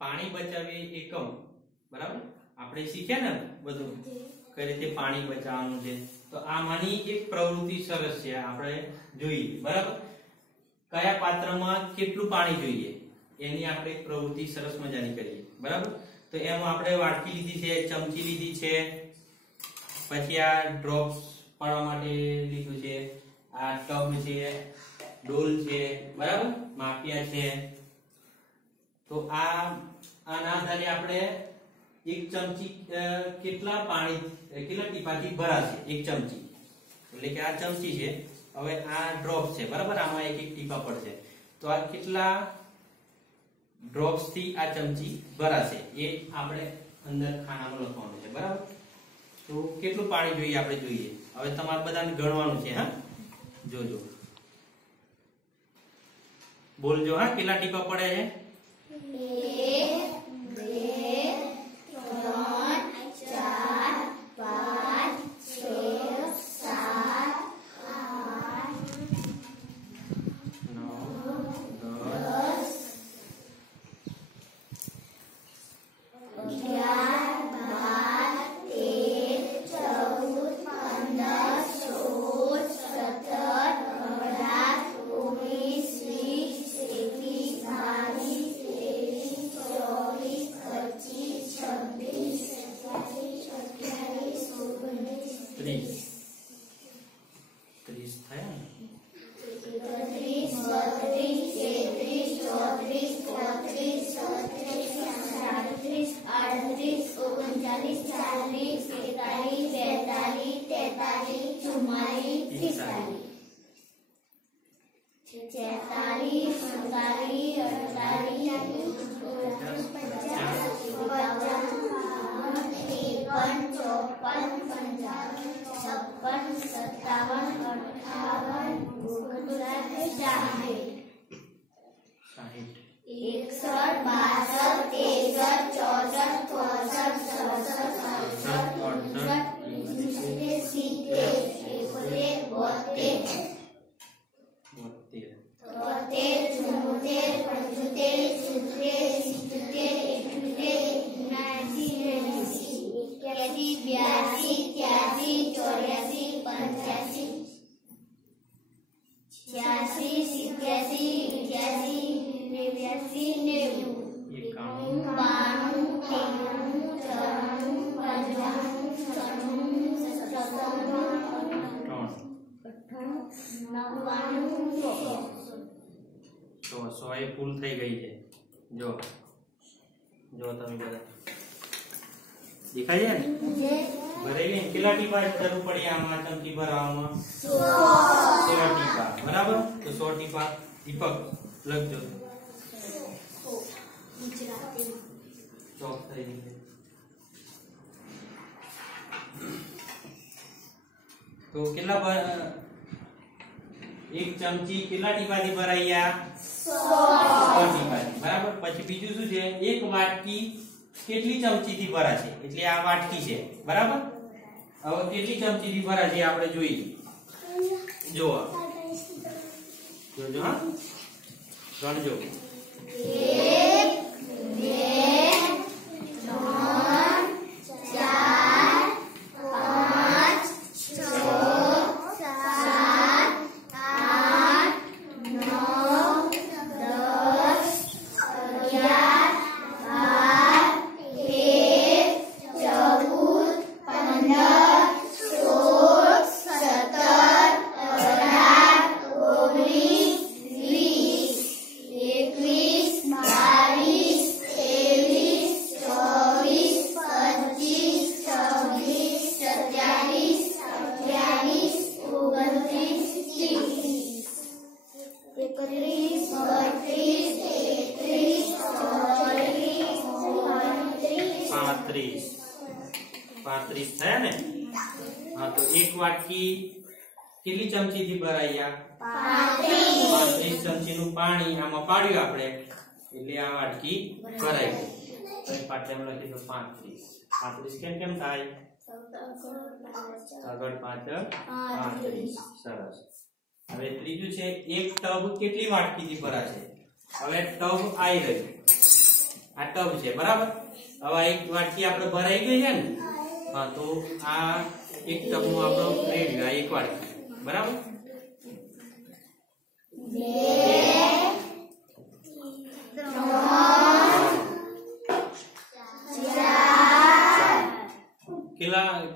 પાણી બચાવે એકમ, બરાબર? આપણે શીખ્યા ને બધું કઈ રીતે પાણી બચાવવાનું છે. તો આમાંની એક પ્રવૃત્તિ સરસ છે, આપણે જોઈએ, બરાબર? કયા પાત્રમાં કેટલું પાણી જોઈએ એની આપણે એક પ્રવૃત્તિ સરસ મજાની કરીએ, બરાબર? તો એમાં આપણે વાટકી લીધી છે, ચમચી લીધી છે, પછી આ ડ્રોપ્સ પાડવા માટે લીધું છે, આ ટબ છે, ડોલ છે, બરાબર? માપિયા છે. તો આના આધારે આપણે એક ચમચી કેટલા પાણી કેટલા ટીપાથી ભરાશે એક ચમચી, એટલે કે આ ચમચી છે, હવે આ ડ્રોપ છે, બરાબર? આમાં એક એક ટીપા પડશે, તો આ કેટલા ડ્રોપ્સ થી આ ચમચી ભરાશે એ આપણે અંદર ખાનામાં લખવાનું છે, બરાબર? તો કેટલું પાણી જોઈએ આપણે જોઈએ. હવે તમારે બધાને ગણવાનું છે. હા, જોજો, બોલજો. હા, કેટલા ટીપા પડે છે? 30 થયા ને? 100 એ ફૂલ થઈ ગઈ છે. જો જો તમે બધા દેખાય છે ને? ભરાઈ ગઈ. કેટલા ટીપા જરૂર પડી આમાં ચમચી ભરાવામાં? 100 ટીપા, બરાબર? તો 100 ટીપા દીપક લખજો. ચોક થઈ ગઈ. તો કેટલા એક ચમચી કેટલા ટીપાથી ભરાયા? 100 ટીપાથી, બરાબર? પછી બીજું શું છે? એક વાટકી કેટલી ચમચીથી ભરાશે? એટલે આ વાટકી છે, બરાબર? હવે કેટલી ચમચીથી ભરાશે આપણે જોઈએ. જો જોજો. હા, ગણજો. 35 થયા ને? હા, તો એક વાટકી કેટલી ચમચીથી ભરાયા? 35 ચમચીનું પાણી આમાં પાડ્યું આપણે, એટલે આ વાટકી ભરાઈ ગઈ. પાટલામાં લખી દો 35. 35 કેમ કેમ થાય? આગળ પાછળ 35. સરસ. હવે ત્રીજું છે, એક ટબ કેટલી વાટકીથી ભરાશે? હવે ટબ આવી રહ્યું, આ ટબ છે બરાબર. હવે એક વાટકી આપણે ભરાઈ ગઈ છે ને, હા, તો આ એક ટબ નું આપણો રેડી આ એક વાટકી બરાબર.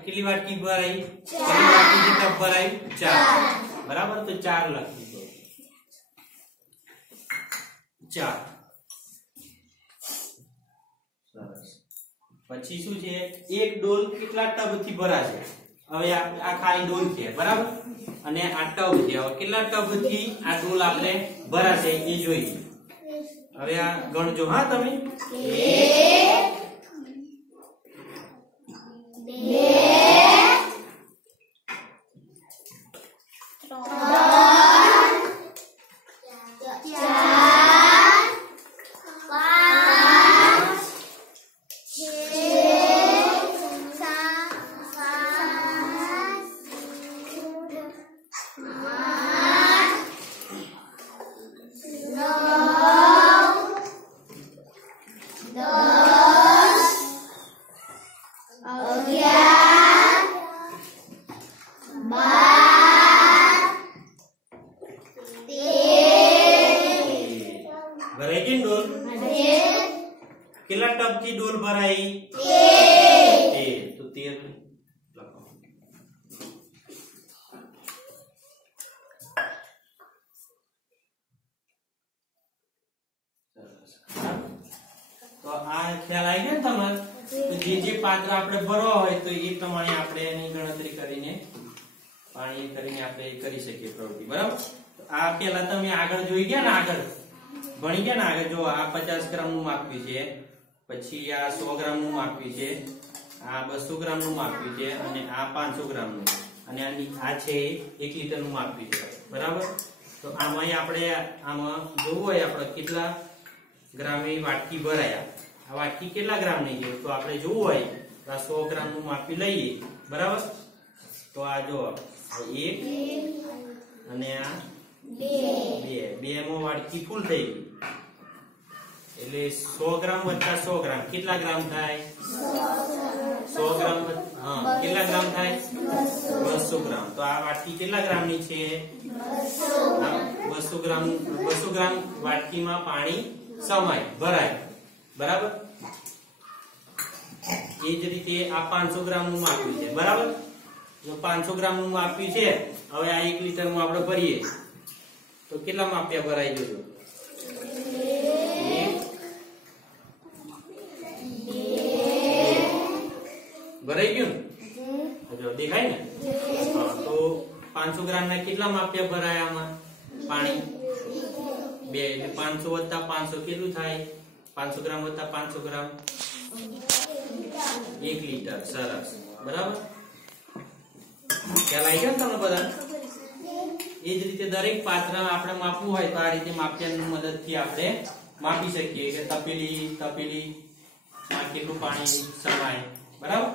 કેટલી વાટકી ભરાઈ? કેટલી વાટકી ટબ ભરાઈ? 4 બરાબર. તો 4 લખી દો. 4. સરસ. પછી શું છે? એક ડોલ કેટલા ટબ થી ભરાશે? હવે આ ખાલી ડોલ છે બરાબર, અને આ ટબ છે. હવે કેટલા ટબ થી આ ડોલ આપણે ભરાશે એ જોઈએ. હવે આ ગણજો હા તમે. 13 તો આ ખ્યાલ આવી ગયો ને તમારે. તો જે પાત્ર આપણે ભરવા હોય તો એ પ્રમાણે આપણે એની ગણતરી કરીને પાણી કરીને આપણે કરી શકીએ પ્રવૃત્તિ બરાબર. આ પેલા તમે આગળ જોઈ ગયા ને, આગળ ભણી ગયા ને. આગળ જો આ 50 ગ્રામ નું માપ્યું છે, પછી આ 100 ગ્રામ નું માપ્યું છે, આ 200 ગ્રામ નું માપ્યું છે, અને આ 500 ગ્રામ નું, અને આ છે 1 લીટર નું માપ્યું છે બરાબર. તો આમાં આપણે આમાં જોવું હોય આપણે કેટલા ગ્રામ એ વાટકી ભરાયા. આ વાટકી કેટલા ગ્રામ ની છે તો આપણે જોવું હોય તો આ 100 ગ્રામ નું માપી લઈએ બરાબર. તો આ જો 1 અને આ 2 માં વાટકી ફૂલ થઈ ગઈ. એટલે 100 ગ્રામ વત્તા 100 ગ્રામ કેટલા ગ્રામ થાય? 100 ગ્રામ. હા, કેટલા ગ્રામ થાય? 200 ગ્રામ. તો આ વાટકી કેટલા ગ્રામ ની છે? 200 ગ્રામ. 200 ગ્રામ વાટકીમાં પાણી સમાય ભરાય બરાબર. એ જ રીતે આ 500 ગ્રામ નું માપ્યું છે બરાબર. જો 500 ગ્રામ નું માપ્યું છે, હવે આ 1 લીટર માં આપણે ભરીએ તો કેટલા માપ્યા ભરાઈ જજો? 1 ભરાઈ ગયું ને? જો દેખાય ને? તો 500 ગ્રામ ના કેટલા માપ્યા ભરાયા આમાં પાણી? 2. એટલે 500 વત્તા 500 કેટલું થાય? 500 ગ્રામ વત્તા 500 ગ્રામ 1 લીટર. સરસ બરાબર. ખ્યાલ આવી ગયો ને તમે બધા? એ જ રીતે દરેક પાત્ર આપણે માપવું હોય તો આ રીતે માપ્યાની મદદથી આપણે માપી શકીએ કે તપેલી માં કેટલું પાણી સમાય બરાબર.